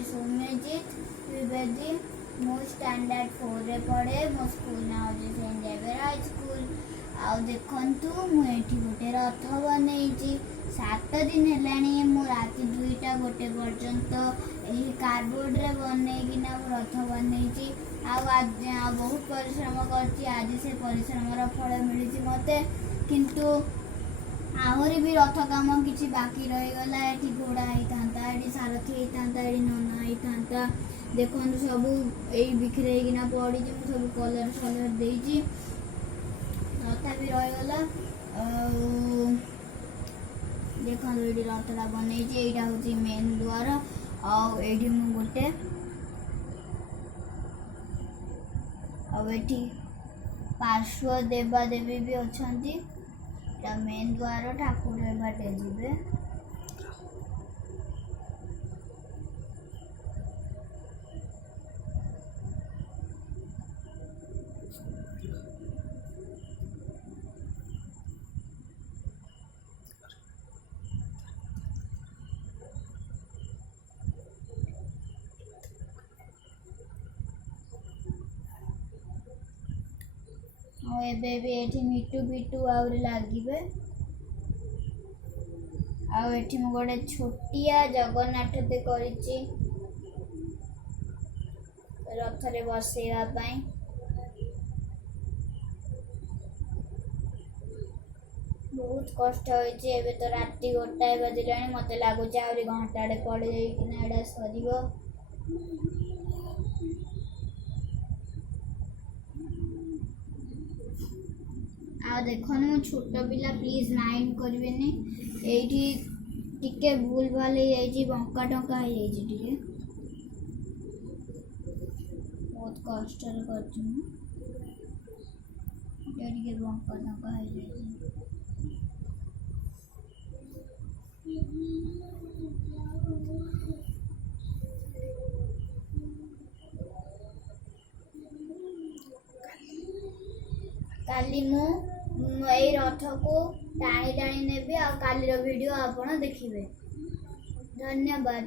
हूँ सौम्यजीत त्रिवेदी मो स्टैंडर्ड 4 रे पढ़े मो स्कूल ना हूँ सेंट जेवियर हाई स्कूल। आउ देखंतु मुझे गोटे रथ बनई 7 दिन है मु राति 2टा गोटे पर्यंत यही कार्डबोर्ड रे बनईकिना रथ बनई बहुत परिश्रम कर से परिश्रम फल मिली मते किंतु आहरी भी रथ काम किसी बाकी रहीगला। ये घोड़ा होता ये सारथी होता ये नना होता देखो सब यही बिखरेकिना पड़ी सब कलर फलर देजी रथा भी रहीगला। देखो ये रथटा बनई यहाँ हूँ मेन द्वार आठी मु गोटे आठी पार्श्व देवादेवी भी अच्छा मेन द्वार ठाकुर बाटे जीवे। एबे भी एठी मिटू पिटू आउरी लागिबे। आउ एठी मु गोटे छोटिया जगन्नाथ ते करिछि रथ रे बसेवा पई। बहुत कष्ट होइछि एबे तो राति 1 बजिलानी मते लागुछि आउरी घंटाडे पड़े जाई किना एडा सरीबो। आ देखो छोट पिला प्लीज माइंड करें ये टिके भूल भाल हो बंका टंका हो बहुत कष्ट कर बंका टंका काली मु यही रथ को टाणी टाणी नेबी आ कालीर वीडियो आपण देखिबे। धन्यवाद।